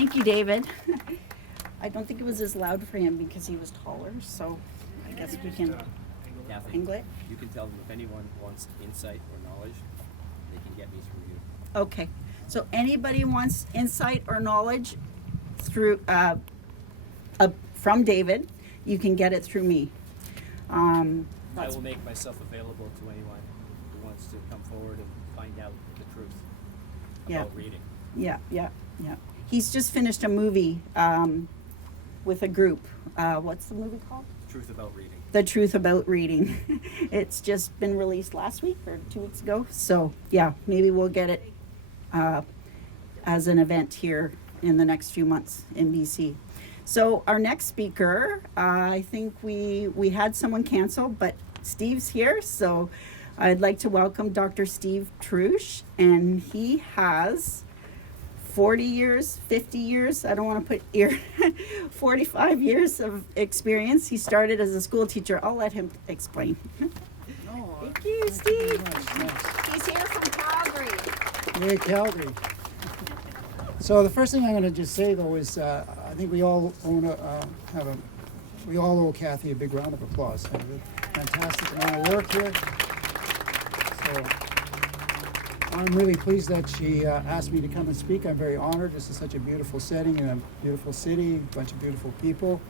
Thank you, David. I don't think it was as loud for him because he was taller, so I guess we can Kathy, angle it. you can tell them if anyone wants insight or knowledge, they can get me through you. Okay, so anybody wants insight or knowledge through from David, you can get it through me. I will make myself available to anyone who wants to come forward and find out the truth about reading. Yeah. He's just finished a movie with a group. What's the movie called? Truth about reading. The Truth About Reading. It's just been released last week or 2 weeks ago. So yeah, maybe we'll get it as an event here in the next few months in BC. So our next speaker, I think we had someone cancel, but Steve's here. So I'd like to welcome Dr. Steve Truch, and he has 40 years, 50 years, I don't want to put year, 45 years of experience. He started as a school teacher. I'll let him explain. Thank you, Steve. Nice. He's here from Calgary. Yay, Calgary. So the first thing I'm going to just say, though, is I think we all we all owe Kathy a big round of applause. Fantastic amount of work here. So I'm really pleased that she asked me to come and speak. I'm very honored. This is such a beautiful setting in a beautiful city, a bunch of beautiful people.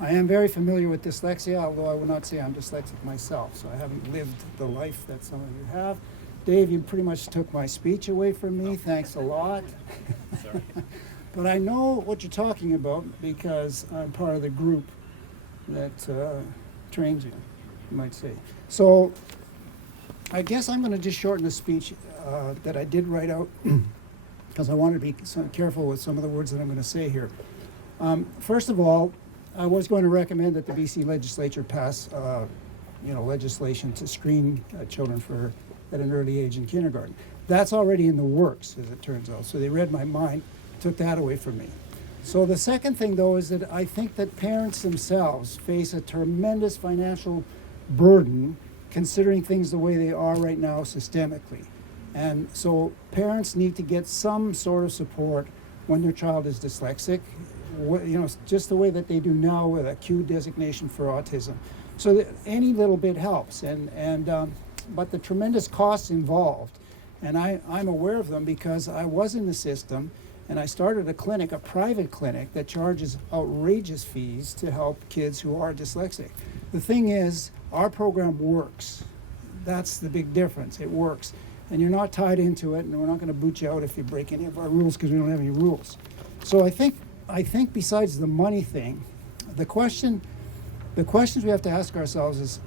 I am very familiar with dyslexia, although I would not say I'm dyslexic myself, so I haven't lived the life that some of you have. Dave, you pretty much took my speech away from me. Thanks a lot. Sorry. But I know what you're talking about because I'm part of the group that trained you, you might say. So I guess I'm going to just shorten the speech that I did write out because I want to be careful with some of the words that I'm going to say here. First of all, I was going to recommend that the BC Legislature pass legislation to screen children at an early age in kindergarten. That's already in the works, as it turns out. So they read my mind, took that away from me. So the second thing, though, is that I think that parents themselves face a tremendous financial burden considering things the way they are right now systemically. And so parents need to get some sort of support when their child is dyslexic, just the way that they do now with a Q designation for autism. So that any little bit helps, but the tremendous costs involved, and I'm aware of them because I was in the system and I started a clinic, a private clinic that charges outrageous fees to help kids who are dyslexic. The thing is, our program works. That's the big difference. It works. And you're not tied into it, and we're not going to boot you out if you break any of our rules because we don't have any rules. So I think besides the money thing, the questions we have to ask ourselves is,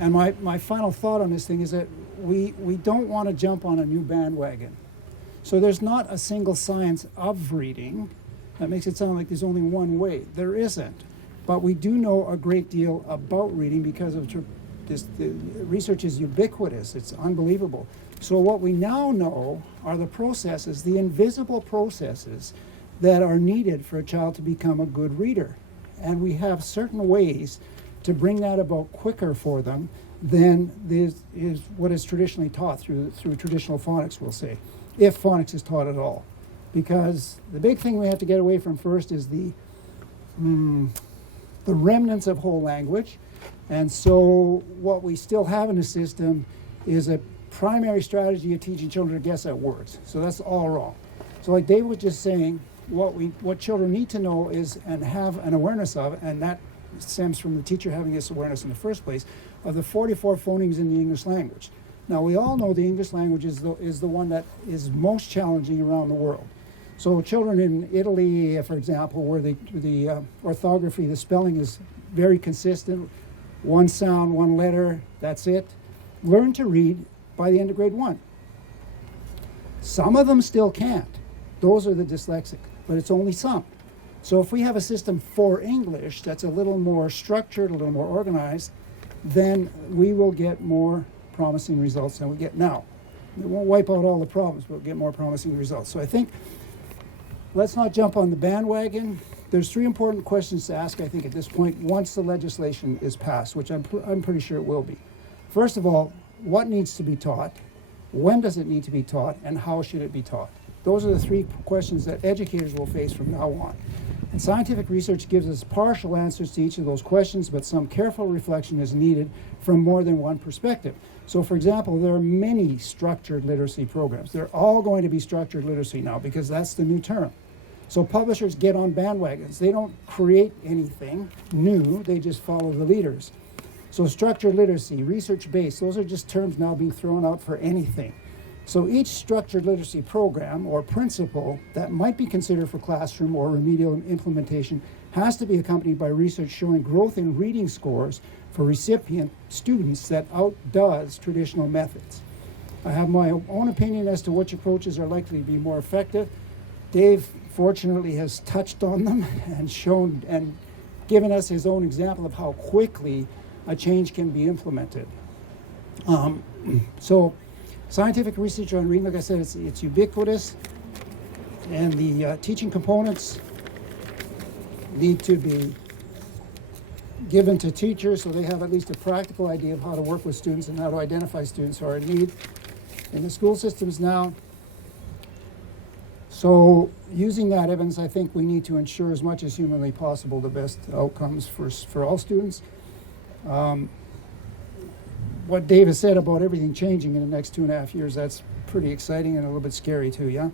and my final thought on this thing is that we don't want to jump on a new bandwagon. So there's not a single science of reading. That makes it sound like there's only one way. There isn't. But we do know a great deal about reading because of the research is ubiquitous. It's unbelievable. So what we now know are the processes, the invisible processes that are needed for a child to become a good reader. And we have certain ways to bring that about quicker for them than is what is traditionally taught through traditional phonics, we'll say, if phonics is taught at all. Because the big thing we have to get away from first is the remnants of whole language. And so what we still have in the system is a primary strategy of teaching children to guess at words. So that's all wrong. So like Dave was just saying, what children need to know is and have an awareness of, and that stems from the teacher having this awareness in the first place, of the 44 phonemes in the English language. Now we all know the English language is the one that is most challenging around the world. So children in Italy, for example, where the orthography, the spelling is very consistent, one sound, one letter, that's it, learn to read by the end of grade 1. Some of them still can't. Those are the dyslexic, but it's only some. So if we have a system for English that's a little more structured, a little more organized, then we will get more promising results than we get now. It won't wipe out all the problems, but we'll get more promising results. So I think let's not jump on the bandwagon. There's 3 important questions to ask, I think, at this point, once the legislation is passed, which I'm pretty sure it will be. First of all, what needs to be taught? When does it need to be taught? And how should it be taught? Those are the three questions that educators will face from now on. And scientific research gives us partial answers to each of those questions, but some careful reflection is needed from more than one perspective. So for example, there are many structured literacy programs. They're all going to be structured literacy now because that's the new term. So publishers get on bandwagons. They don't create anything new, they just follow the leaders. So structured literacy, research-based, those are just terms now being thrown out for anything. So each structured literacy program or principle that might be considered for classroom or remedial implementation has to be accompanied by research showing growth in reading scores for recipient students that outdoes traditional methods. I have my own opinion as to which approaches are likely to be more effective. Dave fortunately has touched on them and shown and given us his own example of how quickly a change can be implemented. So scientific research on reading, like I said, it's ubiquitous, and the teaching components need to be given to teachers so they have at least a practical idea of how to work with students and how to identify students who are in need in the school systems now. So using that evidence, I think we need to ensure as much as humanly possible the best outcomes for all students. What Dave has said about everything changing in the next 2.5 years, that's pretty exciting and a little bit scary too, yeah?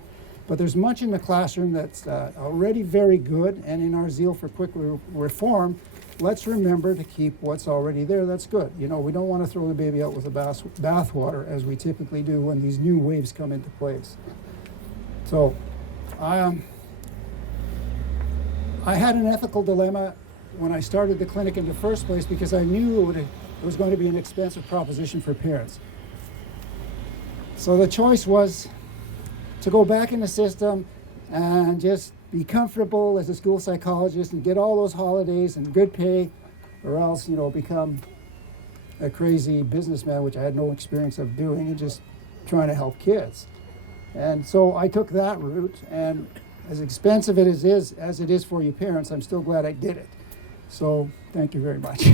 But there's much in the classroom that's already very good, and in our zeal for quick reform, let's remember to keep what's already there. That's good. You know, we don't want to throw the baby out with the bathwater as we typically do when these new waves come into place. So I had an ethical dilemma when I started the clinic in the first place because I knew it was going to be an expensive proposition for parents. So the choice was to go back in the system and just be comfortable as a school psychologist and get all those holidays and good pay, or else, you know, become a crazy businessman, which I had no experience of doing, and just trying to help kids. And so I took that route, and as expensive as it is for you parents, I'm still glad I did it. So thank you very much.